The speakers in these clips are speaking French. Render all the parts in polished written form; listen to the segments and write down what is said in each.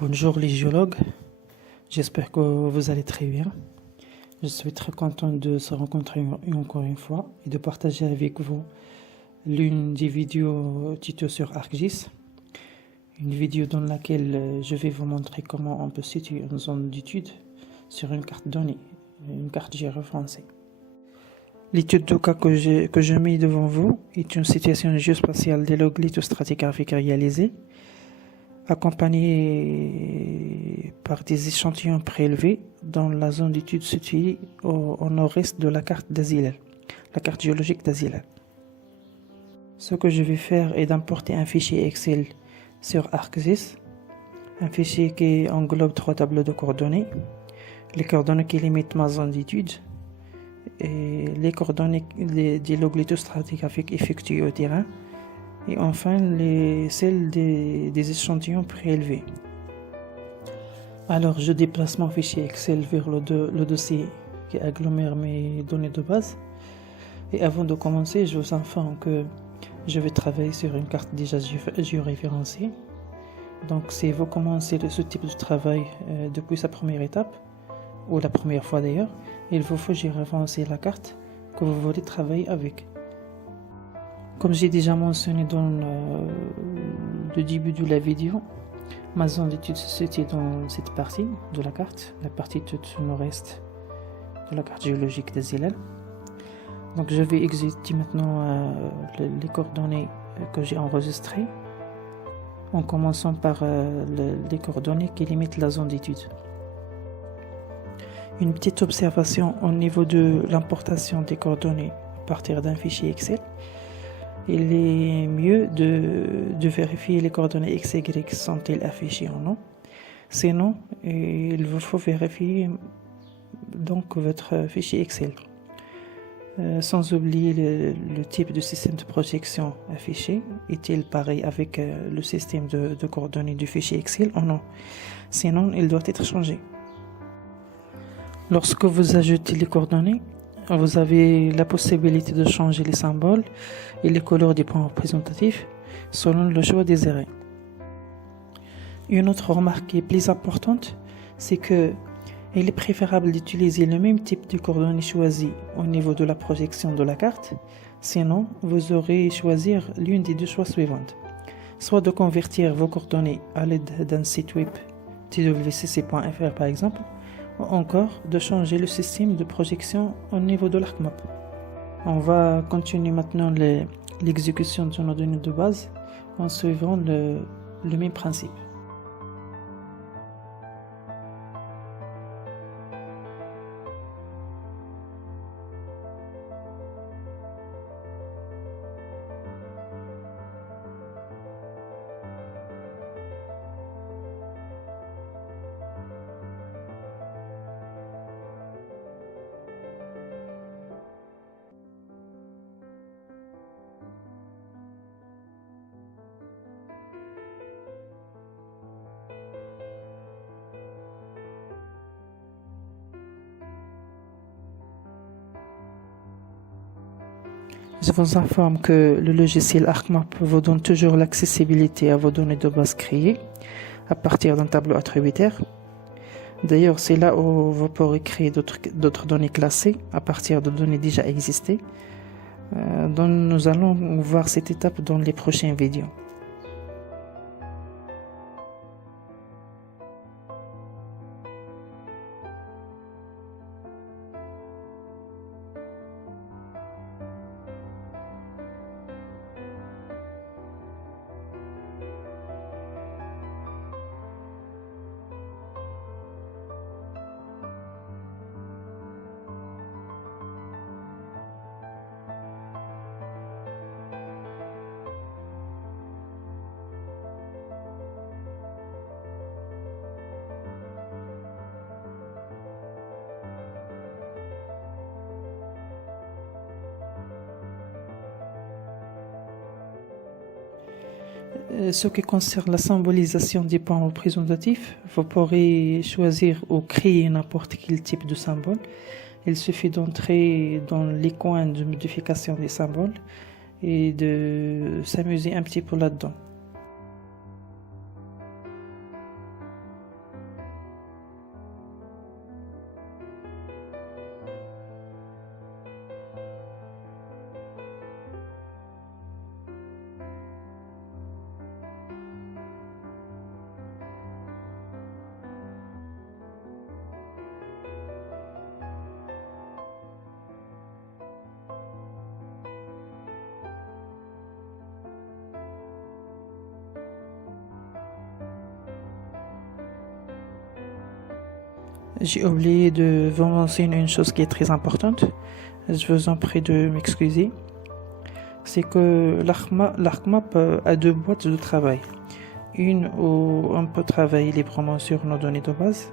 Bonjour les géologues, j'espère que vous allez très bien. Je suis très content de se rencontrer encore une fois et de partager avec vous l'une des vidéos tuto sur ArcGIS. Une vidéo dans laquelle je vais vous montrer comment on peut situer une zone d'étude sur une carte donnée, une carte géoréférencée. L'étude de cas que je mets devant vous est une situation géospatiale des logs lithostratigraphiques réalisés, accompagné par des échantillons prélevés dans la zone d'étude située au nord-est de la carte d'Azilel, la carte géologique d'Azilel. Ce que je vais faire est d'importer un fichier Excel sur ArcGIS, un fichier qui englobe 3 tableaux de coordonnées, les coordonnées qui limitent ma zone d'étude et les coordonnées des logs lithostratigraphiques effectués au terrain, et enfin celles des échantillons prélevés. Alors je déplace mon fichier Excel vers le dossier qui agglomère mes données de base. Et avant de commencer, je vous informe que je vais travailler sur une carte déjà géoréférencée. Donc si vous commencez ce type de travail depuis sa première étape, ou la première fois d'ailleurs, il vous faut géoréférencer la carte que vous voulez travailler avec. Comme j'ai déjà mentionné dans le début de la vidéo, ma zone d'étude se situe dans cette partie de la carte, la partie toute nord-est de la carte géologique d'Azilel. Donc je vais exécuter maintenant les coordonnées que j'ai enregistrées, en commençant par les coordonnées qui limitent la zone d'étude. Une petite observation au niveau de l'importation des coordonnées à partir d'un fichier Excel. Il est mieux de vérifier les coordonnées x et y sont-elles affichées ou non. Sinon, il vous faut vérifier donc votre fichier Excel. Sans oublier le type de système de projection affiché. Est-il pareil avec le système de coordonnées du fichier Excel ou non? Sinon, il doit être changé. Lorsque vous ajoutez les coordonnées, vous avez la possibilité de changer les symboles et les couleurs des points représentatifs selon le choix désiré. Une autre remarque qui est plus importante, c'est que il est préférable d'utiliser le même type de coordonnées choisies au niveau de la projection de la carte, sinon vous aurez choisir l'une des deux choix suivantes. Soit de convertir vos coordonnées à l'aide d'un site web twcc.fr par exemple, ou encore de changer le système de projection au niveau de l'ArcMap. On va continuer maintenant l'exécution de nos données de base en suivant le même principe. Je vous informe que le logiciel ArcMap vous donne toujours l'accessibilité à vos données de base créées à partir d'un tableau attributaire. D'ailleurs, c'est là où vous pourrez créer d'autres données classées à partir de données déjà existées. Donc nous allons voir cette étape dans les prochaines vidéos. Ce qui concerne la symbolisation des points représentatifs, vous pourrez choisir ou créer n'importe quel type de symbole. Il suffit d'entrer dans les coins de modification des symboles et de s'amuser un petit peu là-dedans. J'ai oublié de vous mentionner une chose qui est très importante. Je vous en prie de m'excuser. C'est que l'ArcMap a deux boîtes de travail. Une où on peut travailler librement sur nos données de base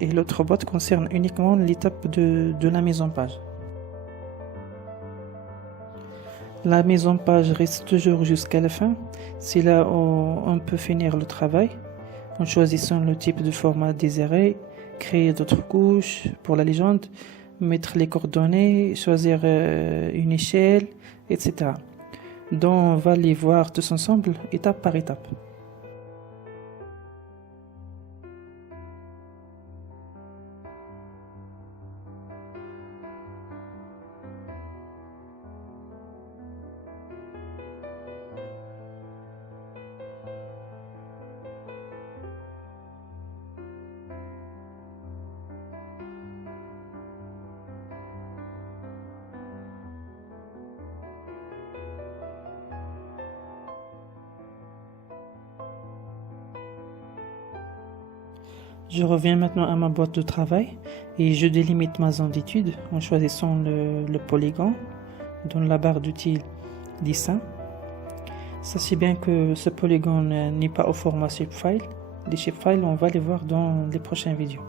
et l'autre boîte concerne uniquement l'étape de la mise en page. La mise en page reste toujours jusqu'à la fin. C'est là où on peut finir le travail en choisissant le type de format désiré, créer d'autres couches pour la légende, mettre les coordonnées, choisir une échelle, etc. Donc on va les voir tous ensemble, étape par étape. Je reviens maintenant à ma boîte de travail et je délimite ma zone d'étude en choisissant le polygone dans la barre d'outils dessin. Sachez bien que ce polygone n'est pas au format shapefile. Les shapefiles, on va les voir dans les prochaines vidéos.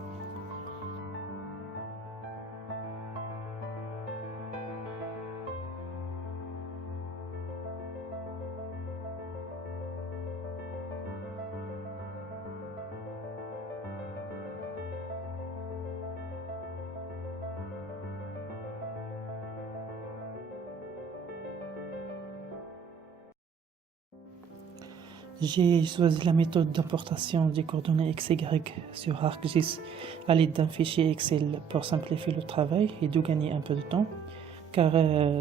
J'ai choisi la méthode d'importation des coordonnées XY sur ArcGIS à l'aide d'un fichier Excel pour simplifier le travail et de gagner un peu de temps, car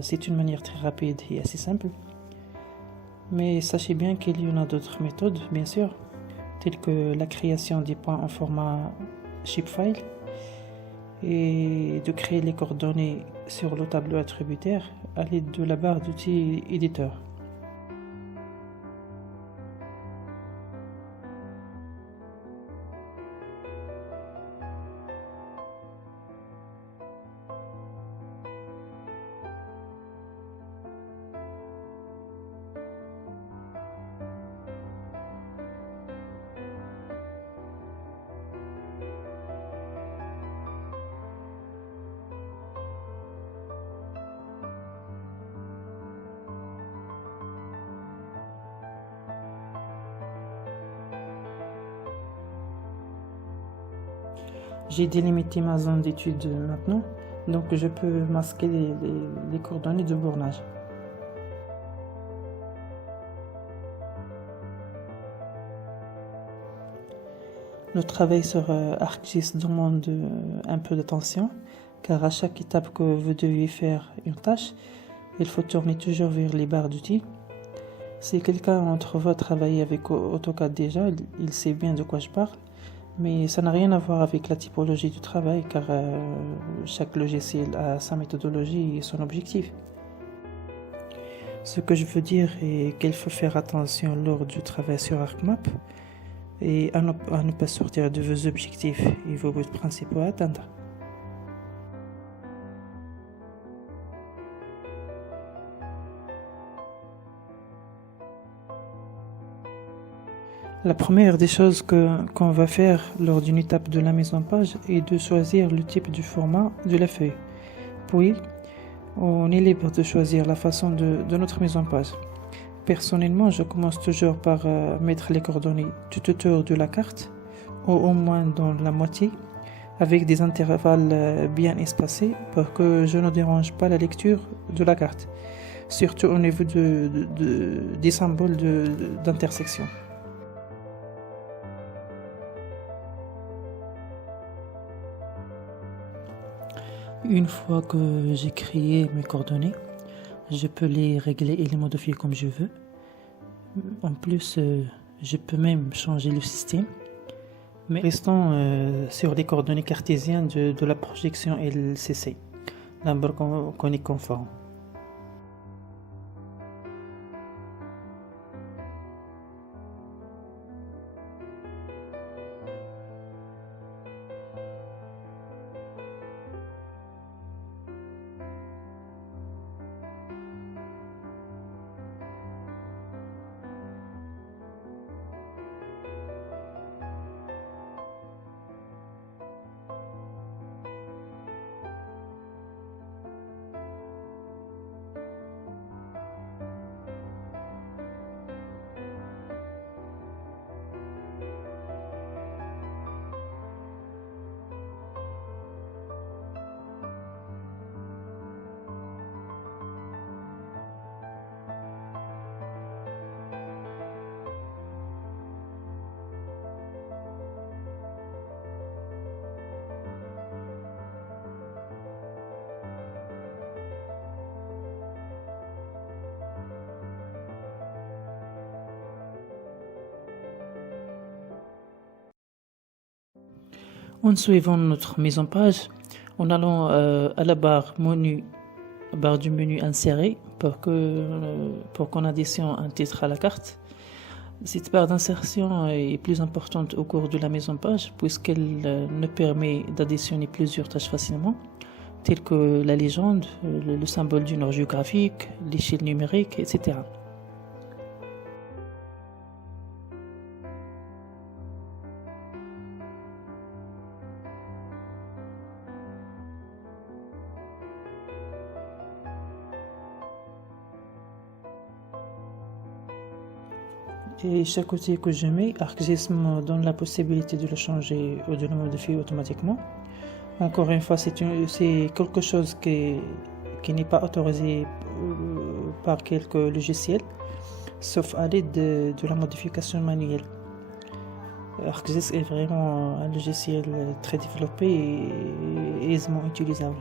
c'est une manière très rapide et assez simple. Mais sachez bien qu'il y en a d'autres méthodes, bien sûr, telles que la création des points en format shapefile et de créer les coordonnées sur le tableau attributaire à l'aide de la barre d'outils éditeur. J'ai délimité ma zone d'étude maintenant, donc je peux masquer les coordonnées de bornage. Le travail sur ArcGIS demande un peu d'attention, car à chaque étape que vous devez faire une tâche, il faut tourner toujours vers les barres d'outils. Si quelqu'un d'entre vous a travaillé avec AutoCAD déjà, il sait bien de quoi je parle. Mais ça n'a rien à voir avec la typologie du travail, car chaque logiciel a sa méthodologie et son objectif. Ce que je veux dire est qu'il faut faire attention lors du travail sur ArcMap et à ne pas sortir de vos objectifs et vos buts principaux à atteindre. La première des choses qu'on va faire lors d'une étape de la mise en page est de choisir le type du format de la feuille. Puis, on est libre de choisir la façon de notre mise en page. Personnellement, je commence toujours par mettre les coordonnées tout autour de la carte, ou au moins dans la moitié, avec des intervalles bien espacés pour que je ne dérange pas la lecture de la carte, surtout au niveau des symboles d'intersection. Une fois que j'ai créé mes coordonnées, je peux les régler et les modifier comme je veux. En plus, je peux même changer le système. Mais restons sur les coordonnées cartésiennes de la projection LCC, l'arbre conique conforme. En suivant notre mise en page, en allant à la barre du menu inséré pour qu'on additionne un titre à la carte. Cette barre d'insertion est plus importante au cours de la mise en page puisqu'elle nous permet d'additionner plusieurs tâches facilement, telles que la légende, le symbole d'une heure géographique, l'échelle numérique, etc. Et chaque outil que je mets, ArcGIS me donne la possibilité de le changer ou de le modifier automatiquement. Encore une fois, c'est quelque chose qui n'est pas autorisé par quelques logiciels, sauf à l'aide de la modification manuelle. ArcGIS est vraiment un logiciel très développé et aisément utilisable.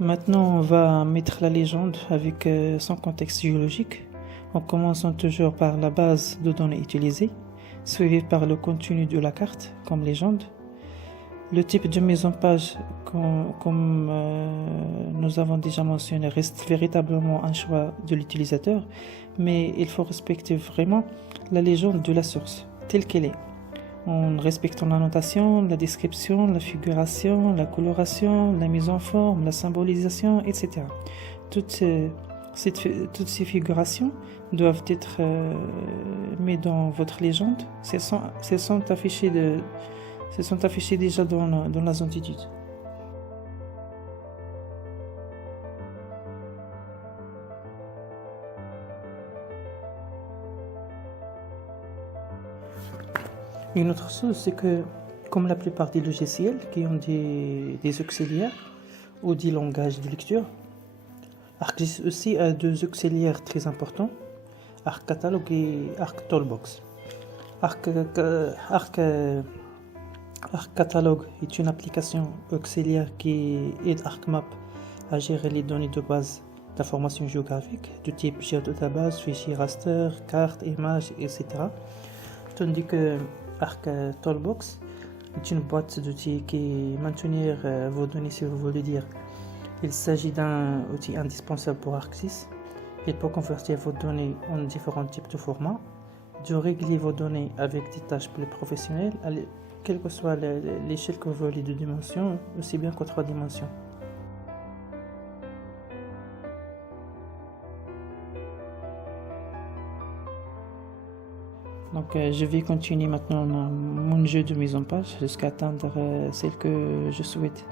Maintenant, on va mettre la légende avec son contexte géologique, en commençant toujours par la base de données utilisée, suivi par le contenu de la carte comme légende. Le type de mise en page, comme nous avons déjà mentionné, reste véritablement un choix de l'utilisateur, mais il faut respecter vraiment la légende de la source, telle qu'elle est, en respectant la notation, la description, la figuration, la coloration, la mise en forme, la symbolisation, etc. Toutes ces figurations doivent être mises dans votre légende. Elles sont affichées déjà dans la zone d'étude. Une autre chose, c'est que, comme la plupart des logiciels qui ont des auxiliaires ou des langages de lecture, ArcGIS aussi a deux auxiliaires très importants, ArcCatalog et ArcToolbox. ArcCatalog est une application auxiliaire qui aide ArcMap à gérer les données de base d'informations géographiques du type géodatabase, fichiers raster, cartes, images, etc. Tandis que ArcToolbox est une boîte d'outils qui maintenir vos données, si vous voulez dire. Il s'agit d'un outil indispensable pour ArcGIS. Il peut convertir vos données en différents types de formats, de régler vos données avec des tâches plus professionnelles, quelle que soit l'échelle que vous voulez, de dimensions, aussi bien qu'en 3 dimensions. Donc Donc, je vais continuer maintenant mon jeu de mise en page jusqu'à atteindre celle que je souhaite.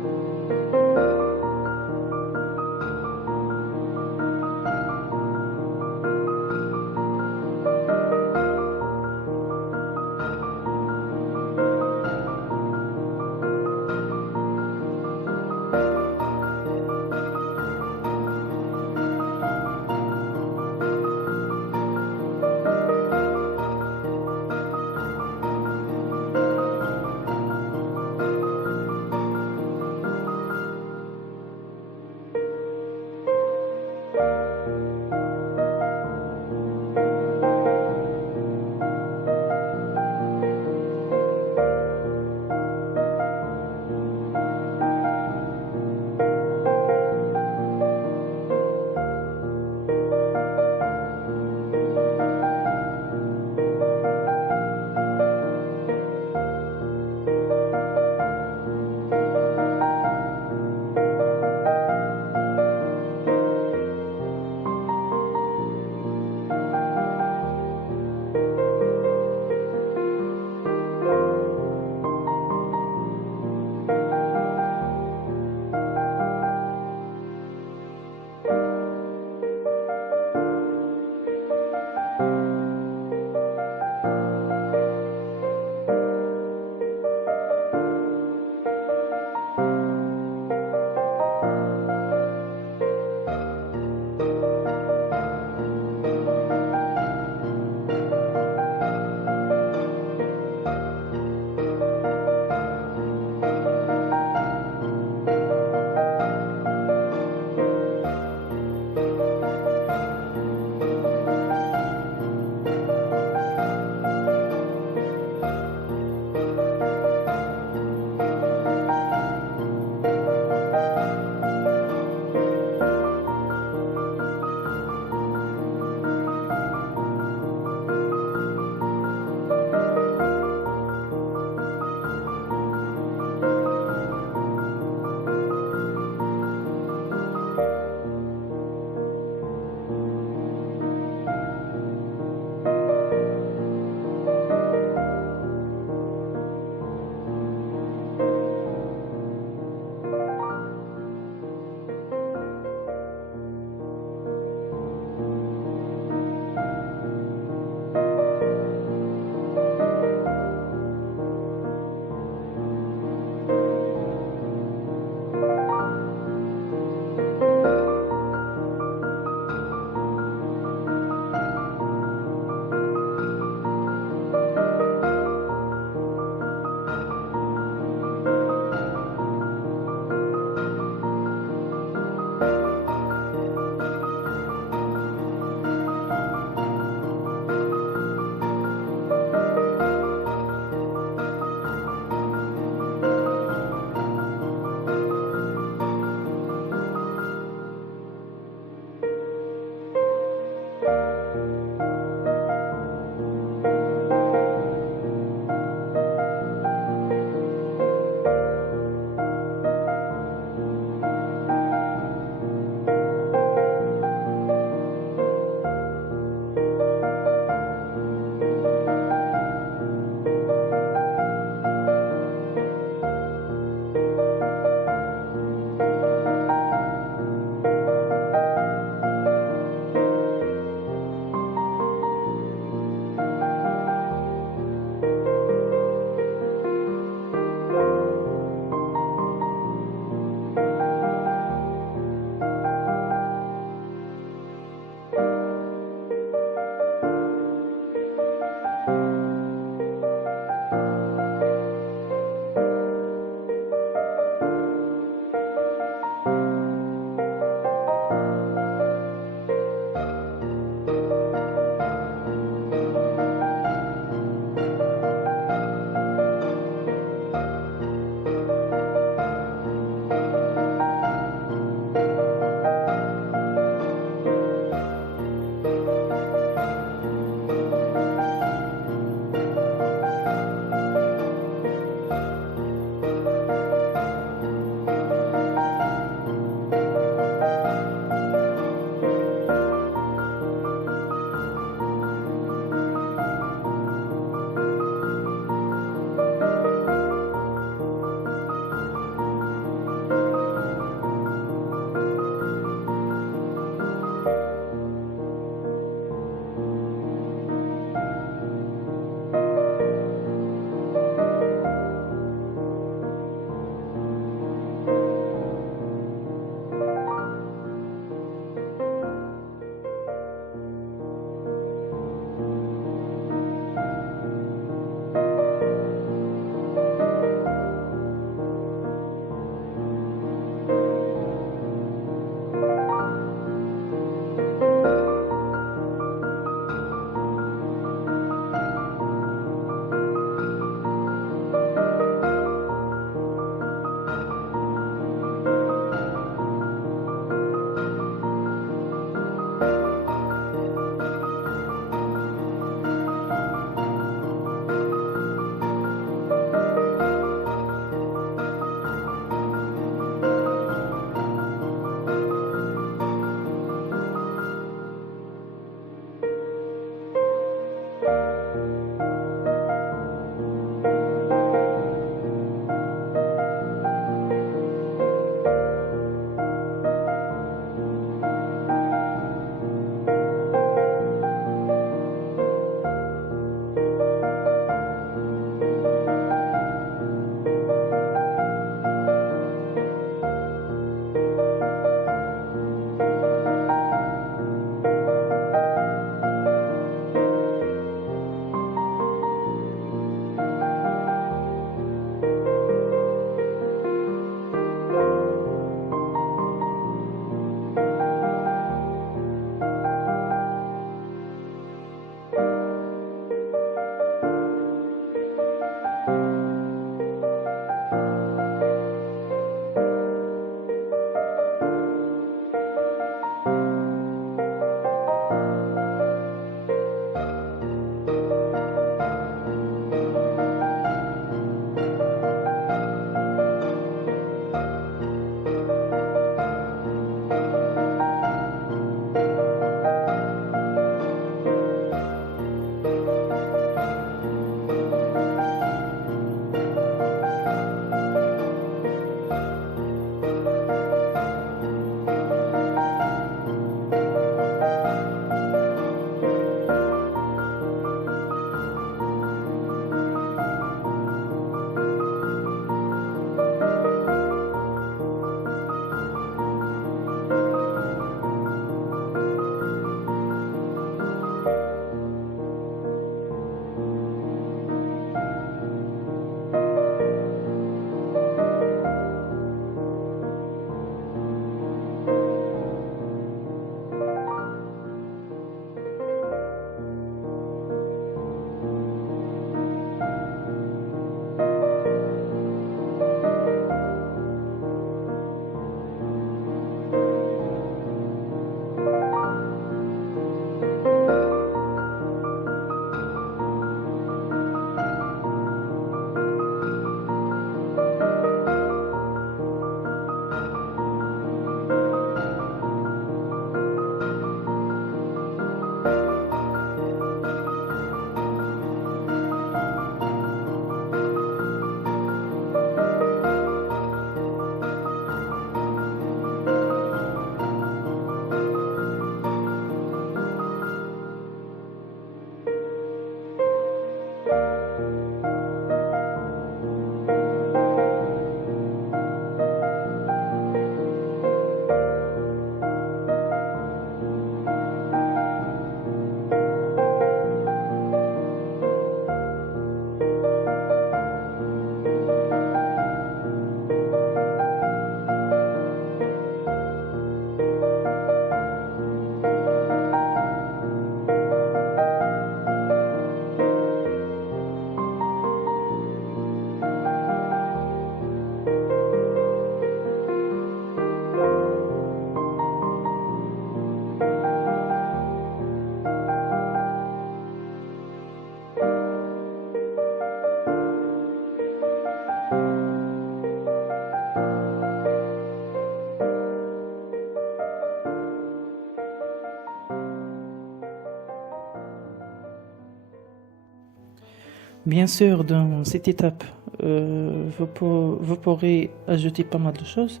Bien sûr, dans cette étape, vous pourrez ajouter pas mal de choses.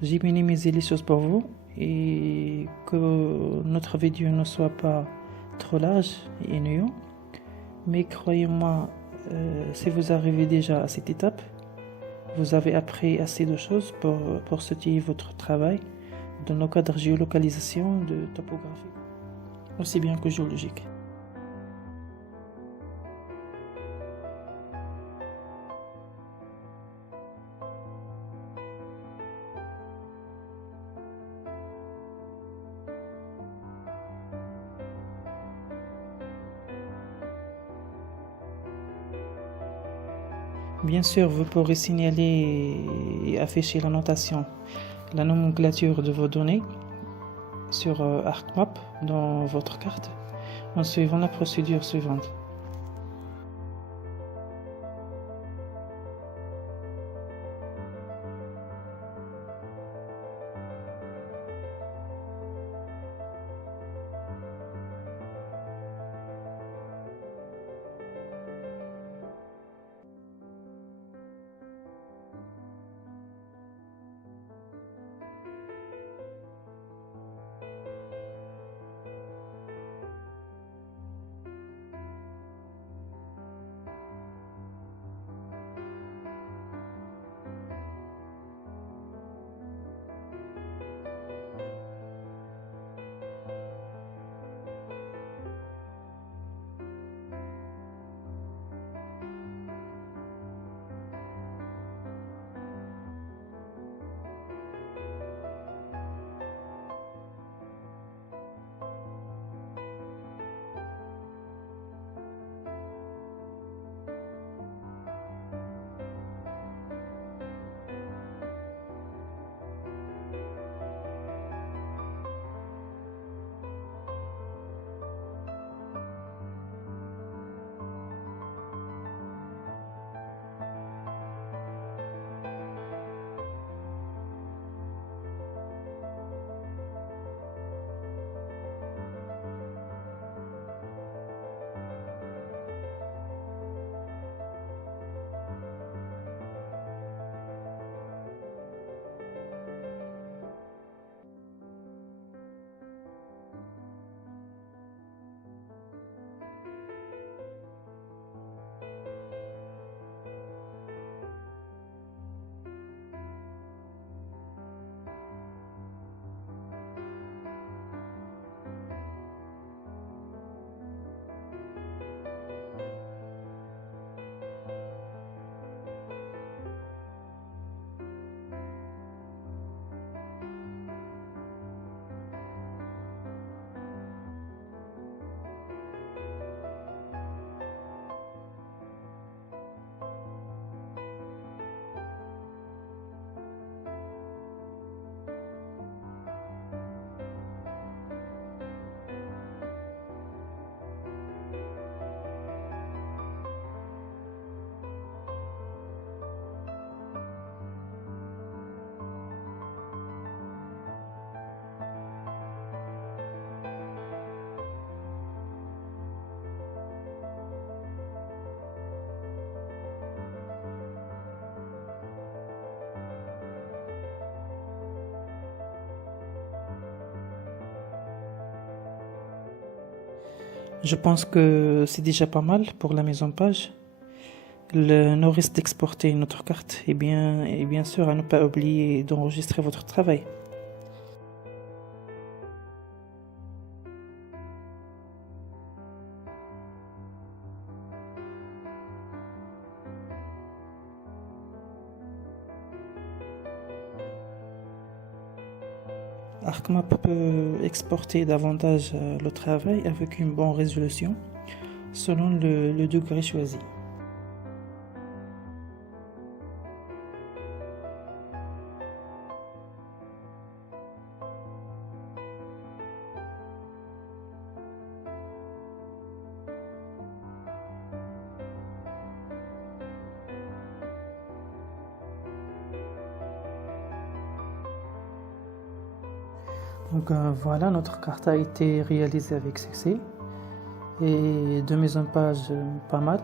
J'ai minimisé les choses pour vous et que notre vidéo ne soit pas trop large et ennuyant. Mais croyez-moi, si vous arrivez déjà à cette étape, vous avez appris assez de choses pour soutenir votre travail dans le cadre de géolocalisation, de topographie, aussi bien que géologique. Bien sûr, vous pourrez signaler et afficher la notation, la nomenclature de vos données sur ArcMap dans votre carte en suivant la procédure suivante. Je pense que c'est déjà pas mal pour la mise en page. Il nous reste d'exporter notre carte et bien sûr à ne pas oublier d'enregistrer votre travail. ArcMap peut exporter davantage le travail avec une bonne résolution selon le degré choisi. Donc voilà, notre carte a été réalisée avec succès et de mise en page pas mal.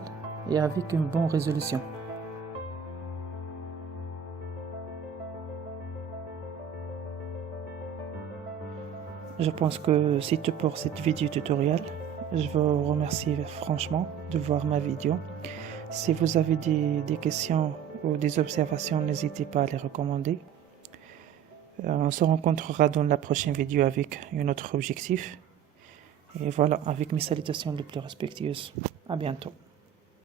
et avec une bonne résolution. Je pense que c'est tout pour cette vidéo tutoriel. Je vous remercie franchement de voir ma vidéo. Si vous avez des questions ou des observations, n'hésitez pas à les recommander. On se rencontrera dans la prochaine vidéo avec un autre objectif. Et voilà, avec mes salutations les plus respectueuses. À bientôt.